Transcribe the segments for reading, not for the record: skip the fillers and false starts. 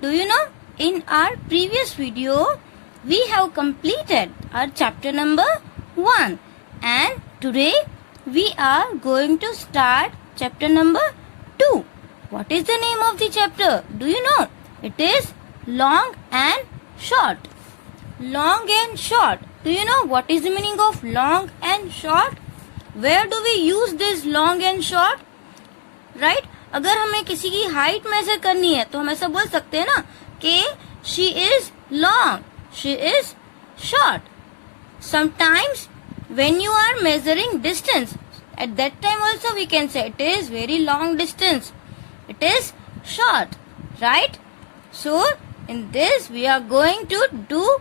Do you know, in our previous video, we have completed our chapter number 1 and today we are going to start chapter number 2. What is the name of the chapter? Do you know? It is long and short. Long and short. Do you know what is the meaning of long and short? Where do we use this long and short? Right? अगर हमें किसी की height measure करनी है तो हम ऐसा बोल सकते हैं ना कि she is long, she is short. Sometimes when you are measuring distance, at that time also we can say it is very long distance, it is short, right? So in this we are going to do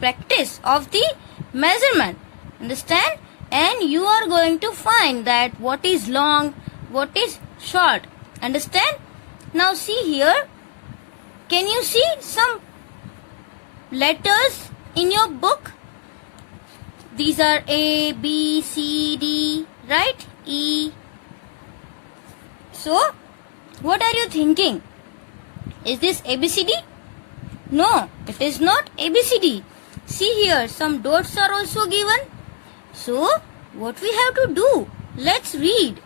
practice of the measurement, understand? And you are going to find that what is long, what is short, understand? Now see here, can you see some letters in your book? These are A, B, C, D, right? E. So, what are you thinking? Is this ABCD? No, it is not ABCD. See here, some dots are also given. So, what we have to do? Let's read.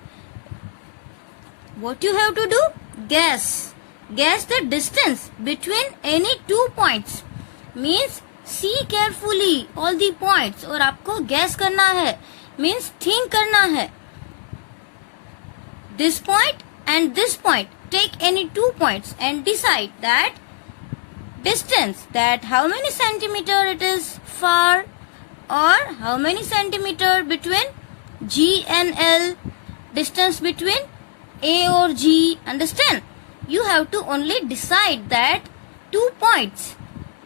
What you have to do? Guess. Guess the distance between any two points. Means see carefully all the points और आपको guess करना है. Means think करना है. This point and this point. Take any two points and decide that distance, that how many centimeter it is far or how many centimeter between G and L, distance between A or G, understand? You have to only decide that two points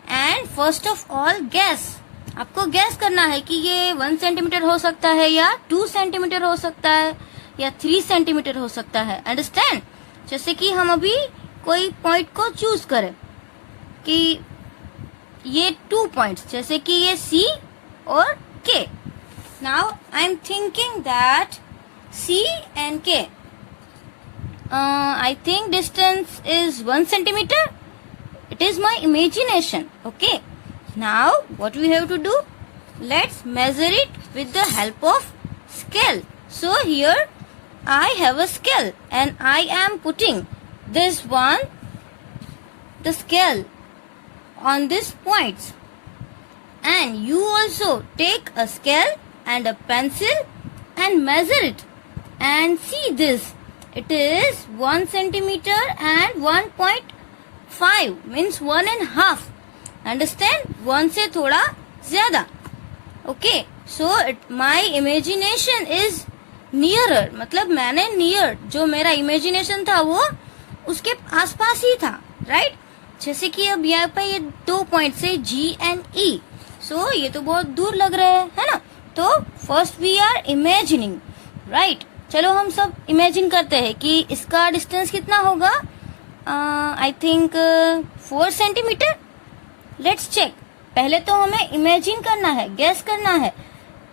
and first of all guess. आपको guess करना है कि ये 1 centimetre हो सकता है या 2 centimetre हो सकता है या 3 सेंटीमीटर हो सकता है, understand? जैसे कि हम अभी कोई पॉइंट को चूज करें कि ये 2 पॉइंट्स, जैसे कि ये C और K. Now I am thinking that C and K. I think distance is 1 centimeter. It is my imagination. Okay. Now what we have to do? Let's measure it with the help of scale. So here I have a scale and I am putting this one, the scale on these points. And you also take a scale and a pencil and measure it. And see this. It is 1 centimeter and 1.5 means 1.5. Understand? 1 से थोड़ा ज़्यादा. Okay. So my imagination is nearer. मतलब मैंने near, जो मेरा imagination था वो उसके आसपास ही था. Right? जैसे कि अब यहाँ पे ये 2 पॉइंट से G and E. So ये तो बहुत दूर लग रहे हैं, है ना? तो first we are imagining. Right? चलो हम सब इमेजिन करते हैं कि इसका डिस्टेंस कितना होगा. I think 4 centimetre. Let's check. पहले तो हमें इमेजिन करना है, गेस करना है.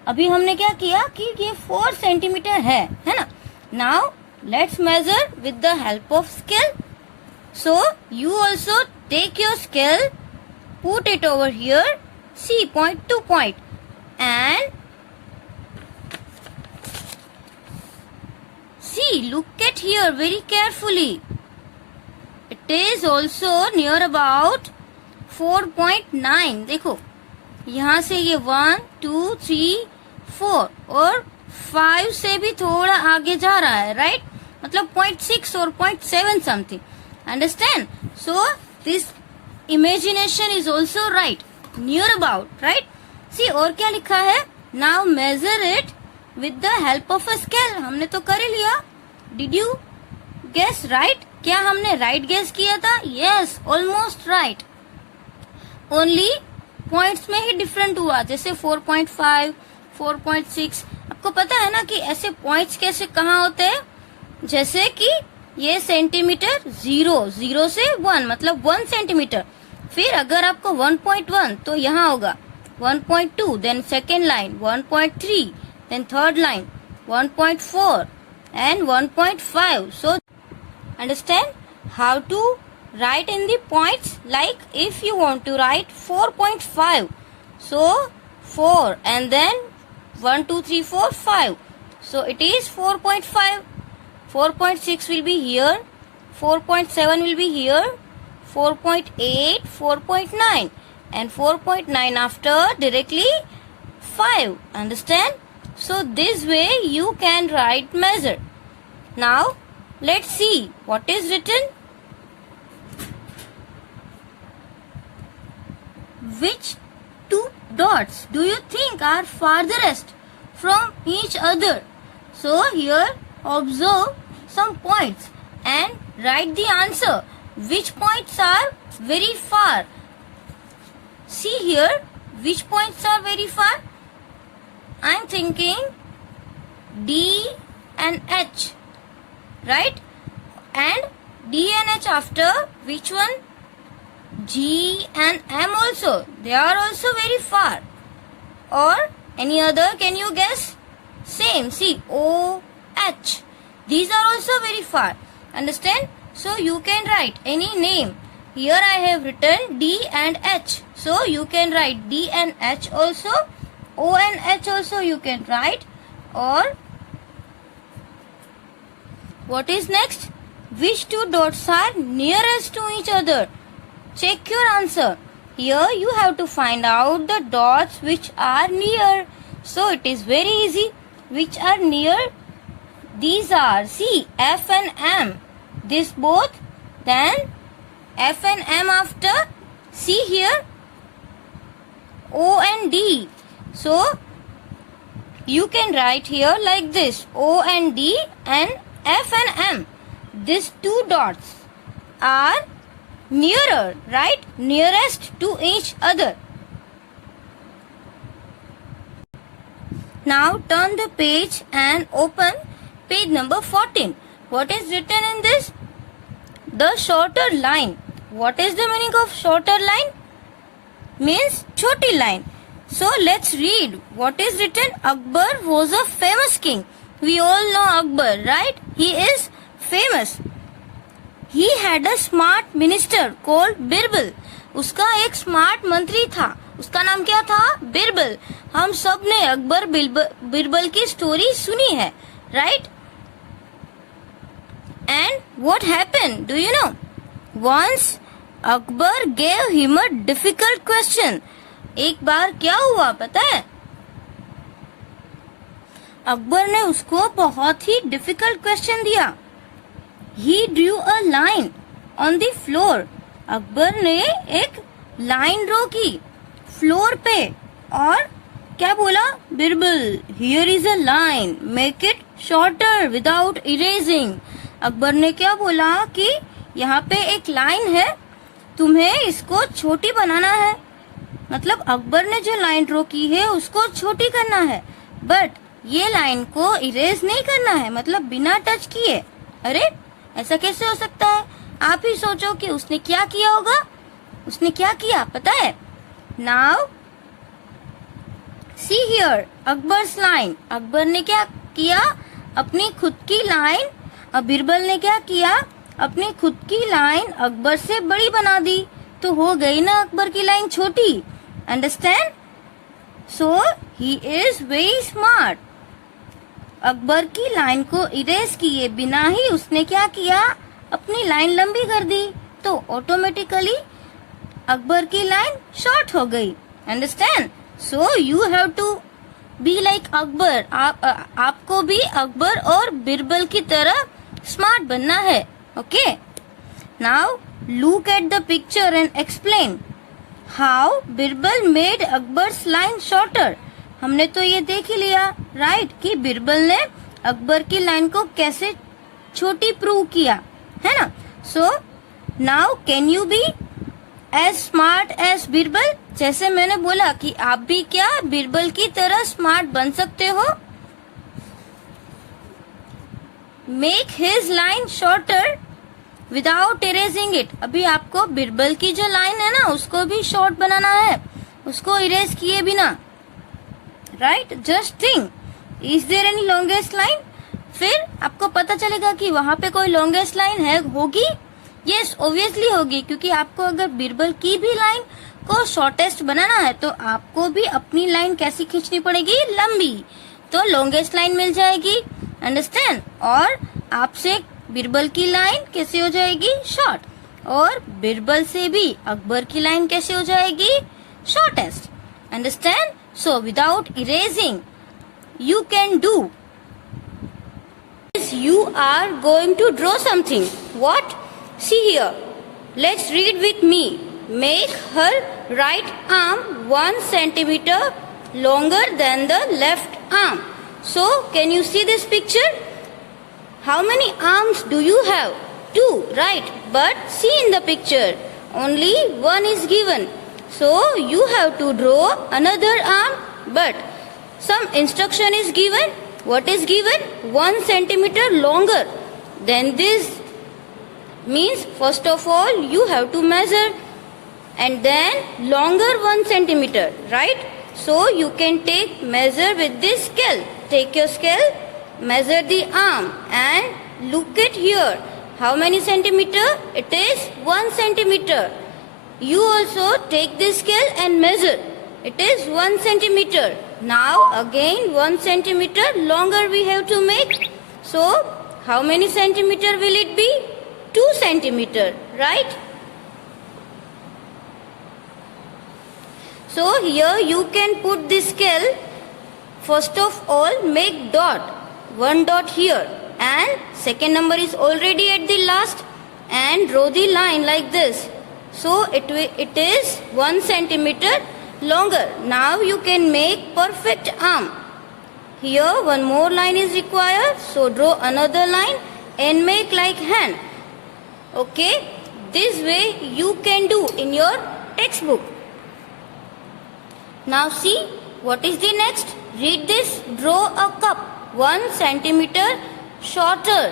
अभी हमने क्या किया कि ये 4 सेंटीमीटर है ना? Now let's measure with the help of scale. So you also take your scale, put it over here, see point to point and see, look at here very carefully. It is also near about 4.9. देखो यहाँ से ये 1, 2, 3, 4 और 5 से भी थोड़ा आगे जा रहा है, right? मतलब 0.6 और 0.7 something. Understand? So this imagination is also right. Near about, right? See और क्या लिखा है? Now measure it with the help of a scale. हमने तो कर ही लिया. Did you guess right? क्या हमने right guess किया था? Yes, almost right. Only points में ही different हुआ. जैसे 4.5, 4.6. आपको पता है ना कि ऐसे points कैसे कहाँ होते हैं? जैसे कि ये सेंटीमीटर 0 से 1 मतलब 1 सेंटीमीटर. फिर अगर आपको 1.1 तो यहाँ होगा 1.2, then second line 1.3, then third line 1.4 and 1.5. So understand? how to write in the points. Like if you want to write 4.5, so 4 and then 1 2 3 4 5, so it is 4.5. 4.6 will be here, 4.7 will be here, 4.8, 4.9, and 4.9 after directly 5. Understand? So this way you can write measure. Now let's see what is written. Which two dots do you think are farthest from each other? So here observe some points and write the answer. Which points are very far? See here, which points are very far? I am thinking D and H, right? And D and H after which one? G and M also. They are also very far. Or any other, can you guess? Same, see, O, H. These are also very far. Understand? So you can write any name. Here I have written D and H. So you can write D and H also. O and H also you can write. Or what is next? Which two dots are nearest to each other? Check your answer. Here you have to find out the dots which are near. So it is very easy. Which are near? These are, see, F and M. This both. Then F and M after. See here, O and D. So you can write here like this, O and D and F and M. These two dots are nearer, right? Nearest to each other. Now turn the page and open page number 14. What is written in this? The shorter line. What is the meaning of shorter line? Means choti line. So let's read what is written. Akbar was a famous king. We all know Akbar, right? He is famous. He had a smart minister called Birbal. उसका एक smart मंत्री था. उसका नाम क्या था? बिरबल. हम सब ने अकबर बिरबल की स्टोरी सुनी है, right? And what happened? Do you know? Once Akbar gave him a difficult question. एक बार क्या हुआ पता है? अकबर ने उसको बहुत ही डिफिकल्ट क्वेश्चन दिया. He drew a line on the floor. Akbar ने एक लाइन ड्रॉ की फ्लोर पे और क्या बोला? Birbal, here is a line, make it shorter without erasing. Akbar ने क्या बोला कि यहाँ पे एक लाइन है, तुम्हें इसको छोटी बनाना है. मतलब अकबर ने जो लाइन ड्रॉ की है उसको छोटी करना है, बट ये लाइन को इरेज नहीं करना है, मतलब बिना टच किए. अरे ऐसा कैसे हो सकता है? आप ही सोचो कि उसने क्या किया होगा. उसने क्या किया पता है? Now see here Akbar's line. Akbar ने क्या किया? अपनी खुद की लाइन. अब बिरबल ने क्या किया? अपनी खुद की लाइन अकबर से बड़ी बना दी, तो हो गई ना अकबर की लाइन छोटी. Understand? So he is very smart. Akbar की लाइन को इरेज किए बिना ही उसने क्या किया? अपनी लाइन लंबी कर दी, तो ऑटोमेटिकली अकबर की लाइन शॉर्ट हो गई. Understand? So you have to be like Akbar. आपको भी अकबर और बिरबल की तरह स्मार्ट बनना है. Okay, now look at the picture and explain how Birbal made Akbar's line shorter. हमने तो ये देख ही लिया, राइट, कि बिरबल ने अकबर की लाइन को कैसे छोटी प्रूव किया, है ना. So now can you be as smart as Birbal. जैसे मैंने बोला कि आप भी क्या बिरबल की तरह स्मार्ट बन सकते हो. Make his line shorter without erasing it. अभी आपको बिरबल की जो लाइन है ना उसको भी शॉर्ट बनाना है, उसको इरेज किए बिना. Right, just think, is there any longest line. फिर आपको पता चलेगा कि वहां पे कोई लॉन्गेस्ट लाइन है होगी. यस ऑब्वियसली होगी, क्योंकि आपको अगर बीरबल की भी लाइन को शॉर्टेस्ट बनाना है तो आपको भी अपनी लाइन कैसी खींचनी पड़ेगी, लंबी। तो लॉन्गेस्ट लाइन मिल जाएगी, अंडरस्टैंड। और आपसे बीरबल की लाइन कैसे हो जाएगी, शॉर्ट। और बीरबल से भी अकबर की लाइन कैसे हो जाएगी, shortest, understand. So without erasing you can do is you are going to draw something. What? See here. Let's read with me. Make her right arm 1 centimeter longer than the left arm. So, can you see this picture? How many arms do you have? 2, right? But see in the picture, only one is given. So, you have to draw another arm, but some instruction is given. What is given? 1 centimeter longer. Then this means first of all you have to measure and then longer 1 centimeter, right? So you can take measure with this scale. Take your scale, measure the arm and look at here. How many centimeter? It is 1 centimeter. You also take this scale and measure. It is 1 centimeter. Now again 1 centimeter longer we have to make. So how many centimeter will it be? 2 centimeter, right? So here you can put this scale. First of all make dot. 1 dot here and second number is already at the last and draw the line like this. So it is 1 centimeter longer. Now you can make perfect arm. Here one more line is required, so draw another line and make like hand. Okay, this way you can do in your textbook. Now see what is the next. Read this. Draw a cup 1 centimeter shorter.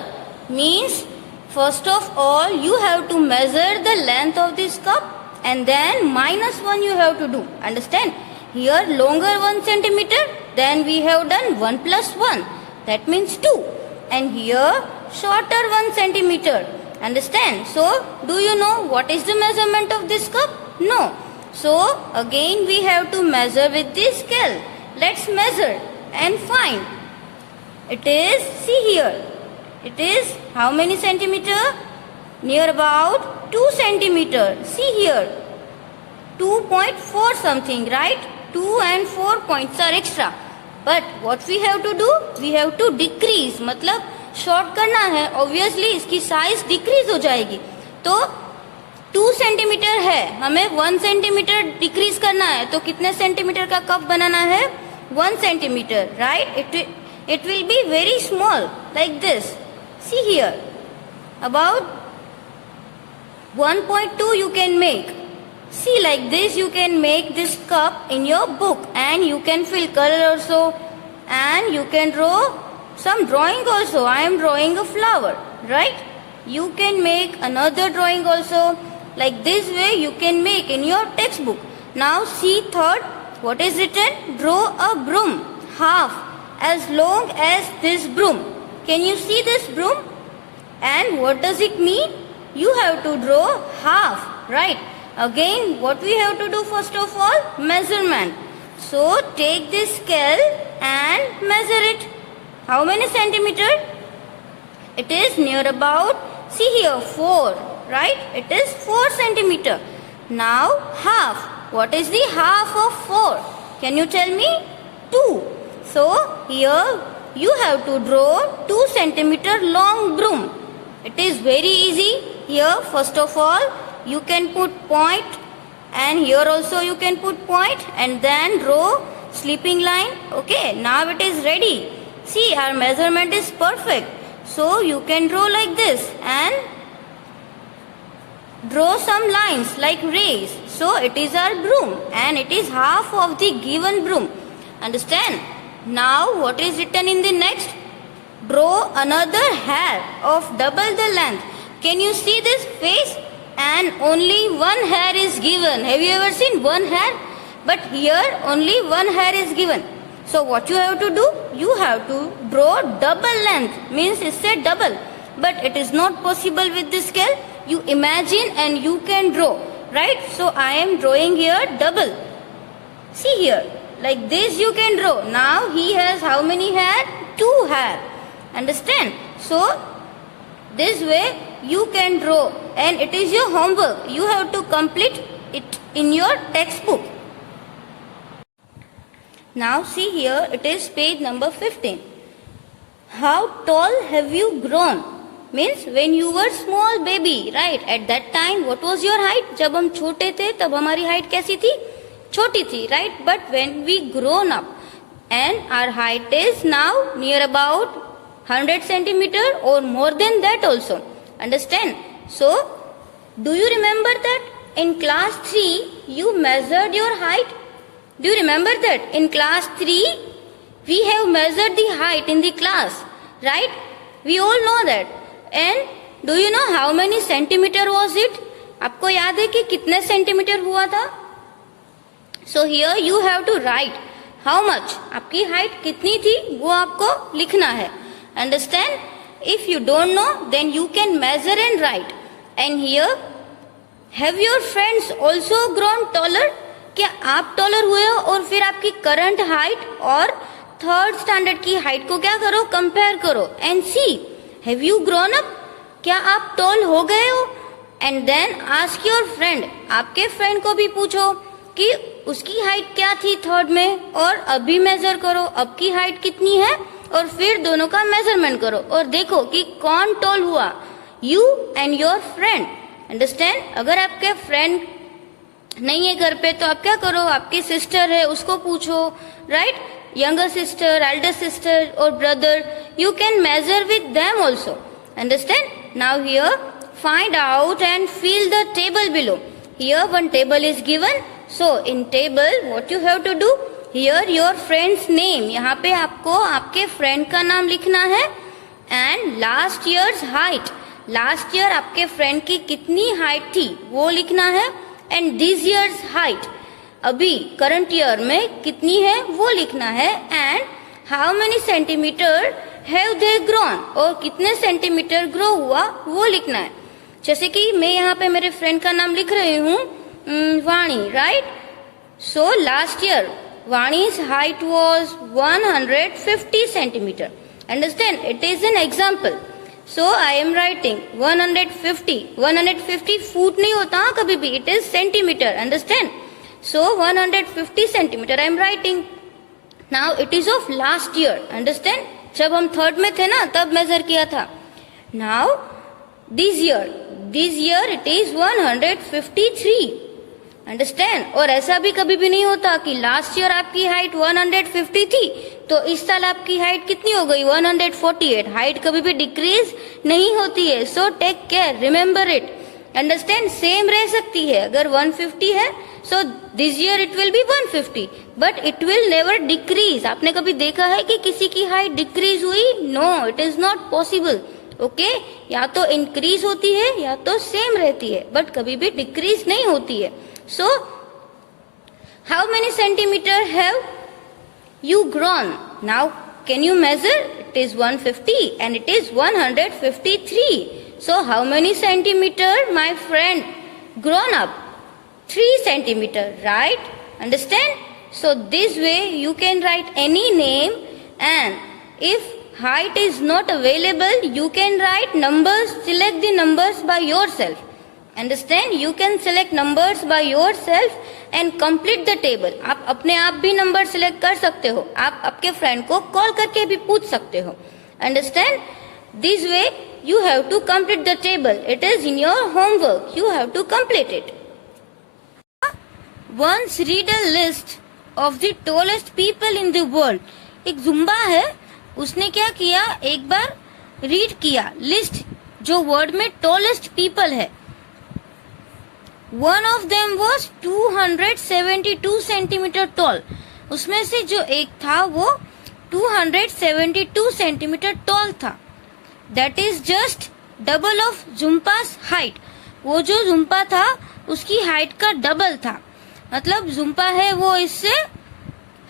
Means first of all you have to measure the length of this cup and then minus 1 you have to do. Understand? Here longer 1 centimeter, then we have done 1 plus 1. That means 2. And here shorter 1 centimeter. Understand? So do you know what is the measurement of this cup? No. So again we have to measure with this scale. Let's measure and find. It is, see here. It is how many centimeter? Near about 2 centimeter. See here. 2.4 something, right? 2 and 4 points are extra. But what we have to do? We have to decrease. मतलब short करना है. Obviously इसकी size decrease हो जाएगी. तो 2 centimetre है, हमें 1 centimetre decrease करना है. तो कितने सेंटीमीटर का कप बनाना है? 1 centimetre, right? It will be very small like this. See here. About 1.2 you can make. See like this you can make this cup in your book and you can fill color also and you can draw some drawing also. I am drawing a flower, right? You can make another drawing also. Like this way you can make in your textbook. Now see third, what is written? Draw a broom half as long as this broom. Can you see this broom? And what does it mean? You have to draw half, right? Again, what we have to do first of all? Measurement. So, take this scale and measure it. How many centimeter? It is near about, see here, 4, right? It is 4 centimeter. Now, half. What is the half of 4? Can you tell me? 2. So, here you have to draw 2 centimeter long broom. It is very easy. Here first of all you can put point and here also you can put point and then draw sleeping line. Okay, now it is ready. See, our measurement is perfect. So you can draw like this and draw some lines like rays. So it is our broom and it is half of the given broom. Understand? Now what is written in the next? Draw another hair of double the length. Can you see this face? And only one hair is given. Have you ever seen one hair? But here only one hair is given. So what you have to do? You have to draw double length. Means it's a double. But it is not possible with this scale. You imagine and you can draw, right? So I am drawing here double. See here, like this you can draw. Now he has how many hair? 2 hair. Understand? So this way you can draw, and it is your homework. You have to complete it in your textbook. Now see here, it is page number 15. How tall have you grown? Means when you were small baby, right? At that time what was your height? जब हम छोटे थे तब हमारी height कैसी थी? छोटी थी, right? But when we grown up and our height is now near about 100 centimeter or more than that also. Understand? So do you remember that in class 3 you measured your height? Do you remember that in class 3 we have measured the height in the class, right? We all know that. And do you know how many centimeter was it? आपको याद है कि कितने centimetre हुआ था? So here you have to write how much. आपकी height कितनी थी वो आपको लिखना है. Understand? If you don't know, then you can measure and write. And here, have your friends also grown taller? क्या आप टॉलर हुए हो और फिर आपकी करंट हाइट और थर्ड स्टैंडर्ड की हाइट को क्या करो? कंपेयर करो and see have you grown up. क्या आप टॉल हो गए हो? And then ask your friend. आपके फ्रेंड को भी पूछो कि उसकी हाइट क्या थी थर्ड में, और अभी मेजर करो अब की हाइट कितनी है, और फिर दोनों का मेजरमेंट करो और देखो कि कौन टॉल हुआ, you and your friend. Understand? अगर आपके फ्रेंड नहीं है घर पे तो आप क्या करो? आपकी सिस्टर है उसको पूछो, right? Younger sister, elder sister और brother, you can measure with them also. Understand? Now here find out and fill the table below. Here one table is given. So in table what you have to do? Here your friends name. यहाँ पे आपको आपके friend का नाम लिखना है and last years height. Last year आपके friend की कितनी हाइट थी वो लिखना है. एंड दिस ईयर्स हाइट, अभी करंट ईयर में कितनी है वो लिखना है. And how many centimetre have they grown, और कितने सेंटीमीटर ग्रो हुआ वो लिखना है. जैसे कि मैं यहाँ पे मेरे फ्रेंड का नाम लिख रही हूँ, Vani, right? So last year Vani's height was 150 centimeter. Understand? It is an example. So I am writing 150. 150 foot नहीं होता कभी भी, it is centimeter. Understand? So 150 centimeter I am writing. Now it is of last year. Understand? जब हम third में थे ना तब मेजर किया था. Now this year it is 153. Understand? और ऐसा भी कभी भी नहीं होता कि लास्ट ईयर आपकी हाइट 150 थी तो इस साल आपकी हाइट कितनी हो गई? 148. हाइट कभी भी डिक्रीज नहीं होती है. So take care, remember it. Understand? Same रह सकती है. अगर 150 है so this year it will be 150, but it will never decrease. आपने कभी देखा है कि किसी की हाइट डिक्रीज हुई? No, it is not possible. Okay? या तो इंक्रीज होती है या तो सेम रहती है, बट कभी भी डिक्रीज नहीं होती है. So, how many centimeter have you grown? Now, can you measure? It is 150 and it is 153. So, how many centimeter, my friend, grown up? 3 centimeter, right? Understand? So, this way you can write any name, and if height is not available, you can write numbers, select the numbers by yourself. Understand? You can select numbers by yourself and complete the table. आप अपने आप भी number select कर सकते हो. आप आपके friend को कॉल करके भी पूछ सकते हो. Understand? This way you have to complete the table. It is in your homework. You have to complete it. Once read a list of the tallest people in the world. एक Zumba है, उसने क्या किया? एक बार read किया list जो world में tallest people है. One of them was 272 centimetre toll. उसमें से जो एक था वो 272 सेंटीमीटर टॉल था. That is just double of Zumpa's height. वो जो जुम्पा था उसकी हाइट का डबल था. मतलब जुम्पा है वो इससे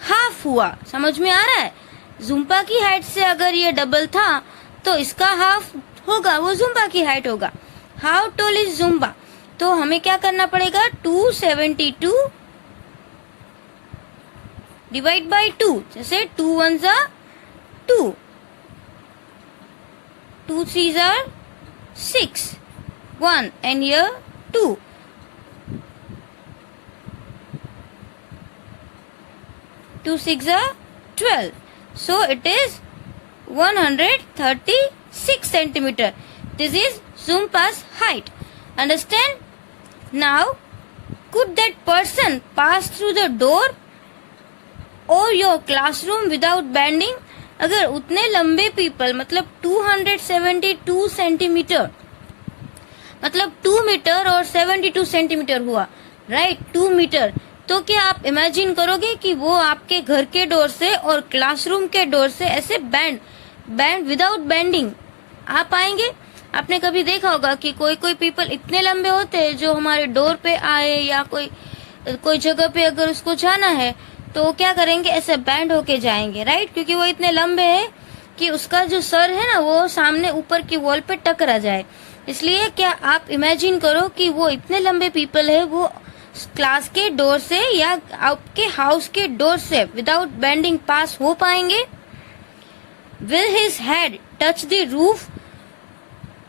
हाफ हुआ. समझ में आ रहा है? जुम्पा की हाइट से अगर ये डबल था तो इसका हाफ होगा, वो जुम्पा की हाइट होगा. How tall is Zumba? तो हमें क्या करना पड़ेगा, 272 डिवाइड बाई 2, जैसे 2 1 जा 2, 2 3 जा 6, 1 and here 2, 2 6 जा 12, so it is 136 centimeter. This is Zumpa's height. Understand? Now, could that person pass through the door or your classroom without bending? अगर उतने लंबे पीपल मतलब 272 सेंटीमीटर मतलब 2 मीटर और 72 सेंटीमीटर हुआ, राइट, 2 मीटर, तो क्या आप इमेजिन करोगे कि वो आपके घर के डोर से और क्लासरूम के डोर से ऐसे बैंड विदाउट बेंडिंग आ पाएंगे? आपने कभी देखा होगा कि कोई कोई पीपल इतने लंबे होते हैं जो हमारे डोर पे आए या कोई जगह पे अगर उसको जाना है तो वो क्या करेंगे, ऐसे बैंड होके जाएंगे, राइट, क्योंकि वो इतने लंबे हैं कि उसका जो सर है ना वो सामने ऊपर की वॉल पे टकरा जाए। इसलिए क्या आप इमेजिन करो कि वो इतने लंबे पीपल है, वो क्लास के डोर से या आपके हाउस के डोर से विदाउट बेंडिंग पास हो पाएंगे? Will his head touch the roof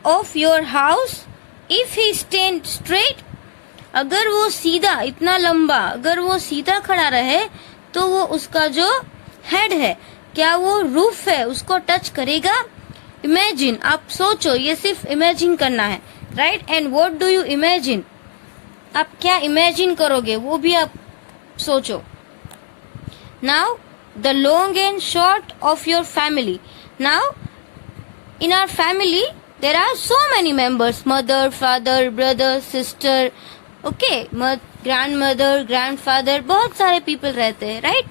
of your house if he stand straight? अगर वो सीधा, इतना लंबा अगर वो सीधा खड़ा रहे तो वो उसका जो हेड है, क्या वो रूफ है उसको टच करेगा? इमेजिन, आप सोचो, ये सिर्फ इमेजिन करना है, right? And what do you imagine? आप क्या इमेजिन करोगे वो भी आप सोचो। Now the long and short of your family. Now, in our family, there are so many members: mother, father, brother, sister, okay, grandmother, grandfather, बहुत सारे people रहते हैं, right?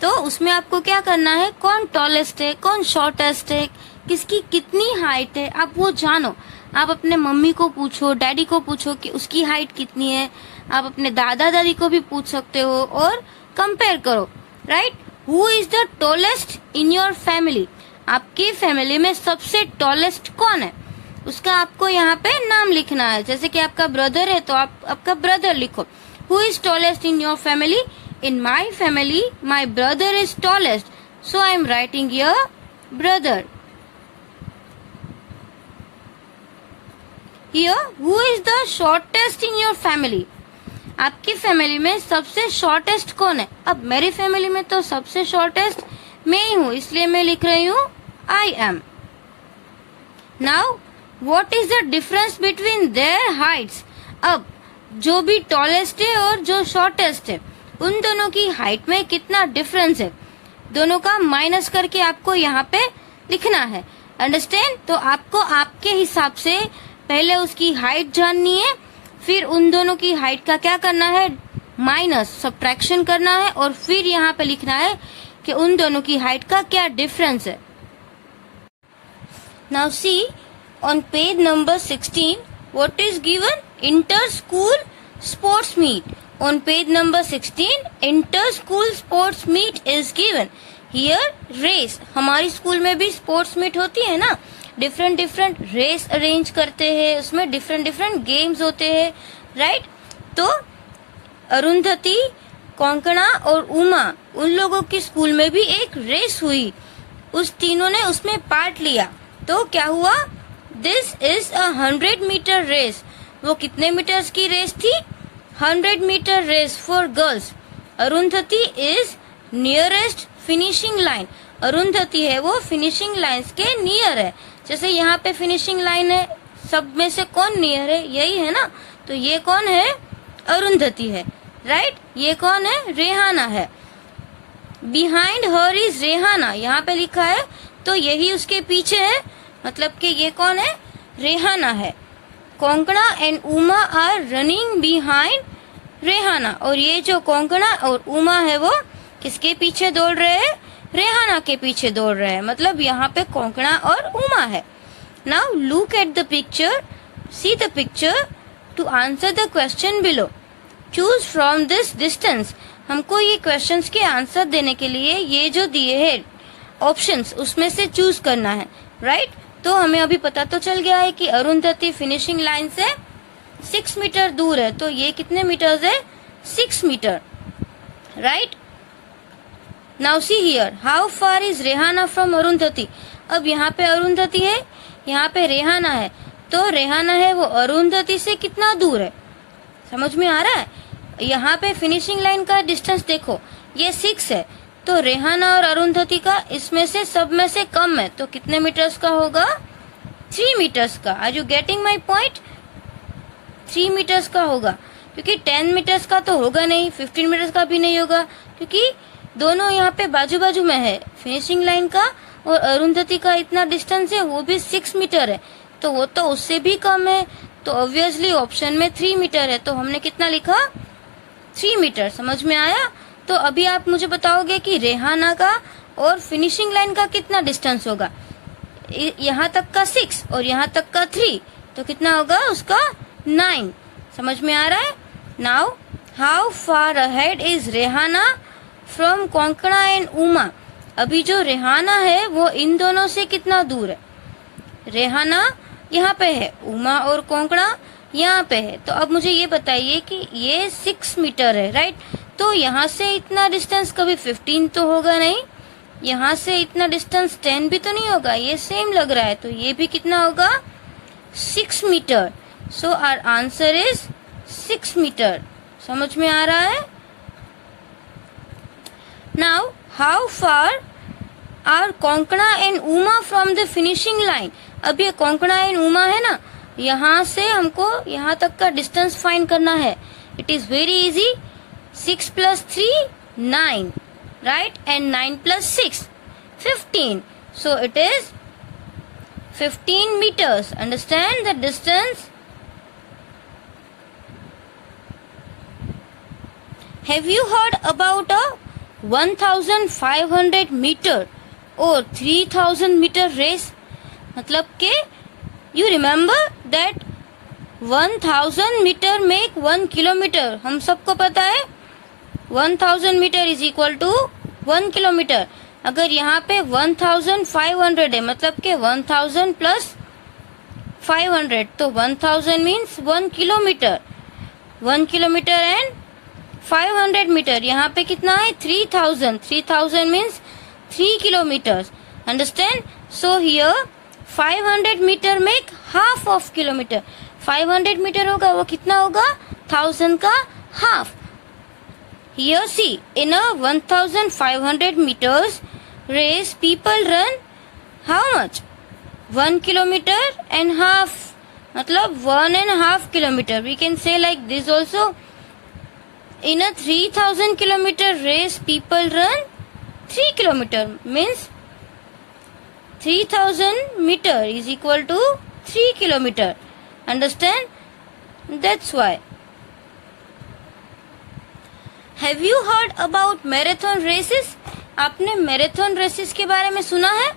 तो उसमें आपको क्या करना है, कौन टॉलेस्ट है, कौन शॉर्टेस्ट है, किसकी कितनी हाइट है, आप वो जानो। आप अपने मम्मी को पूछो, डैडी को पूछो कि उसकी हाइट कितनी है। आप अपने दादा दादी को भी पूछ सकते हो और कंपेयर करो, right? Who is the tallest in your family? आपकी फैमिली में सबसे टॉलेस्ट कौन है, उसका आपको यहाँ पे नाम लिखना है। जैसे कि आपका ब्रदर है तो आप आपका ब्रदर लिखो। Who is tallest in your family? In my family, my brother is tallest, so I am writing here brother. Here, who is the shortest in your family? आपकी फैमिली में सबसे शॉर्टेस्ट कौन है? अब मेरी फैमिली में तो सबसे शॉर्टेस्ट मैं ही हूँ, इसलिए मैं लिख रही हूँ I am. Now what is the difference between their Heights? अब जो भी टॉलेस्ट है और जो शॉर्टेस्ट है, उन दोनों की हाइट में कितना डिफरेंस है, दोनों का माइनस करके आपको यहाँ पे लिखना है। अंडरस्टैंड? तो आपको आपके हिसाब से पहले उसकी हाइट जाननी है, फिर उन दोनों की हाइट का क्या करना है, माइनस, सब्ट्रैक्शन करना है, और फिर यहाँ पे लिखना है कि उन दोनों की हाइट का क्या डिफरेंस है। Now see on page number 16 what is given, inter school sports meet. On page number 16 inter school sports meet is given. Here race, हमारी स्कूल में भी स्पोर्ट्स मीट होती है ना, डिफरेंट रेस अरेंज करते हैं, उसमें डिफरेंट गेम्स होते हैं, राइट? तो अरुंधति, कोंकणा और उमा, उन लोगों की स्कूल में भी एक रेस हुई, उस तीनों ने उसमें पार्ट लिया। तो क्या हुआ, दिस इज 100 मीटर रेस। वो कितने मीटर्स की रेस थी? 100 metre race for girls. Arundhati is nearest finishing line. Arundhati है वो फिनिशिंग लाइन्स के नियर है। जैसे यहाँ पे फिनिशिंग लाइन है, सब में से कौन नियर है, यही है ना, तो ये कौन है, अरुंधति है, राइट? ये कौन है, रेहाना है। बिहाइंड हर इज रेहाना, यहाँ पे लिखा है तो यही उसके पीछे है, मतलब कि ये कौन है, रेहाना है। Konkana and Uma are running behind Rehana, और ये जो कोंकणा और उमा है वो किसके पीछे दौड़ रहे हैं, रेहाना के पीछे दौड़ रहे हैं, मतलब यहाँ पे कोंकणा और उमा है। Now look at the picture, see the picture to answer the question below. Choose from this distance, हमको ये क्वेश्चंस के आंसर देने के लिए ये जो दिए हैं ऑप्शंस, उसमें से चूज करना है, राइट? तो हमें अभी पता तो चल गया है कि अरुंधति फिनिशिंग लाइन से 6 मीटर दूर है, तो ये कितने मीटर्स है? 6 metre, right. Now see here, how far is Rehana from Arundhati. अब यहाँ पे अरुंधति है, यहाँ पे रेहाना है, तो रेहाना है वो अरुंधति से कितना दूर है, समझ में आ रहा है। यहाँ पे फिनिशिंग लाइन का डिस्टेंस देखो, ये 6 है, तो रेहाना और अरुंधति का इसमें से सब में से कम है, तो कितने मीटर्स का होगा? 3 मीटर्स का। Are you getting my point? 3 metres का होगा, क्योंकि 10 मीटर्स का तो होगा नहीं, 15 मीटर्स का भी नहीं होगा, क्योंकि दोनों यहाँ पे बाजू बाजू में है। फिनिशिंग लाइन का और अरुंधति का इतना डिस्टेंस है, वो भी 6 मीटर है, तो वो तो उससे भी कम है, तो ऑब्वियसली ऑप्शन में 3 मीटर है, तो हमने कितना लिखा? 3 मीटर। समझ में आया? तो अभी आप मुझे बताओगे कि रेहाना का और फिनिशिंग लाइन का कितना डिस्टेंस होगा। यहाँ तक का 6 और यहाँ तक का 3, तो कितना होगा उसका? 9। समझ में आ रहा है? Now how far ahead is Rehana from Konkona and Uma. अभी जो रेहाना है वो इन दोनों से कितना दूर है? रेहाना यहाँ पे है, उमा और कोंकणा यहाँ पे है, तो अब मुझे ये बताइए कि ये 6 मीटर है, राइट। तो यहाँ से इतना डिस्टेंस कभी 15 तो होगा नहीं, यहाँ से इतना डिस्टेंस 10 भी तो नहीं होगा, ये सेम लग रहा है, तो ये भी कितना होगा? 6 metre. So our answer is 6 metre. समझ में आ रहा है? Now how far are Konkana and Uma from the finishing line. अब ये कोंकणा एंड उमा है ना, यहाँ से हमको यहाँ तक का डिस्टेंस फाइंड करना है। It is very easy. 6 + 3 9, right, and 9 + 6 15, so it is 15 meters. Understand the distance? Have you heard about a 1500 meter or 3000 meter race? मतलब के you remember that 1000 meter make 1 kilometer. हम सबको पता है 1000 metre is equal to 1 kilometre. अगर यहाँ पे 1500 है, मतलब के 1000 + 500, तो 1000 means 1 kilometre. 1 kilometre and 500 metre, यहाँ पे कितना है? 3000। 3000 means 3 kilometre. Understand? So here 500 metre make half of kilometre. 500 metre होगा, वो कितना होगा? 1000 का half. Here see, in a 1500 meters race, people run how much? 1 kilometer and half, मतलब 1.5 kilometer. We can say like this also. In a 3000 kilometer race, people run 3 kilometer. Means 3000 meter is equal to 3 kilometer. Understand? That's why. Have you heard about marathon races? आपने marathon races के बारे में सुना है?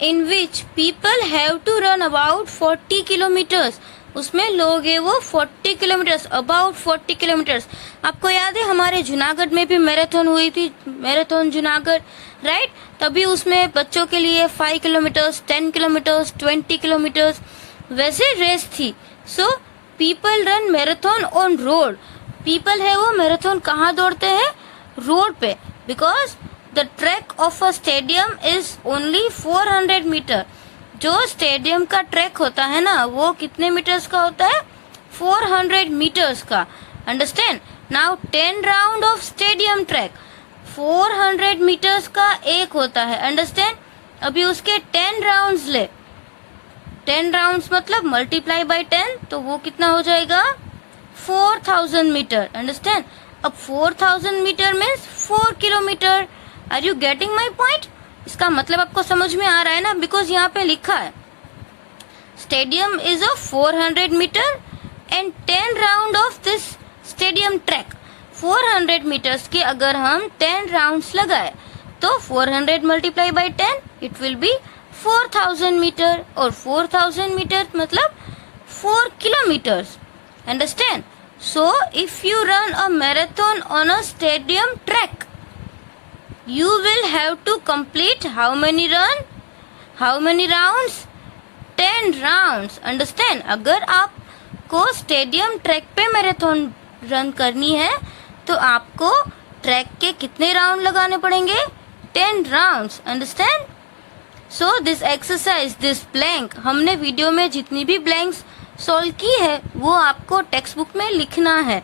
In which people have to run about 40 kilometers. उसमें लोग है वो 40 किलोमीटर्स, अबाउट 40 किलोमीटर्स। आपको याद है हमारे जूनागढ़ में भी मैराथन हुई थी, मैराथन जूनागढ़, राइट। तभी उसमें बच्चों के लिए 5 किलोमीटर्स, 10 किलोमीटर्स, 20 किलोमीटर्स वैसे रेस थी। So people run marathon on road. People है वो मैराथन कहाँ दौड़ते हैं? रोड पे, because the track of a stadium is only 400 metre. जो स्टेडियम का ट्रैक होता है ना, वो कितने मीटर्स का होता है? 400 मीटर्स का। Understand? Now 10 round of stadium track 400 metres का एक होता है। अंडरस्टैंड? अभी उसके 10 राउंड्स ले, 10 राउंड्स मतलब मल्टीप्लाई बाय 10, तो वो कितना हो जाएगा? 4000 मीटर। अंडरस्टैंड? अब 4000 metre means 4 kilometre. Are you getting my point? इसका मतलब आपको समझ में आ रहा है ना, बिकॉज यहाँ पे लिखा है stadium is a 400 metre and 10 round of this stadium track. 400 metres के अगर हम 10 राउंड्स लगाए तो 400 multiply by 10 it will be 4000 metre, और 4000 मीटर मतलब 4 kilometres. Understand? So if you run a marathon on a stadium track, you will have to complete how many rounds? 10 rounds. Understand? अगर आपको stadium track पे marathon run करनी है तो आपको track के कितने राउंड लगाने पड़ेंगे? 10 rounds. Understand? So this exercise, this blank, हमने वीडियो में जितनी भी ब्लैंक्स सॉल्व की है वो आपको टेक्स्ट बुक में लिखना है।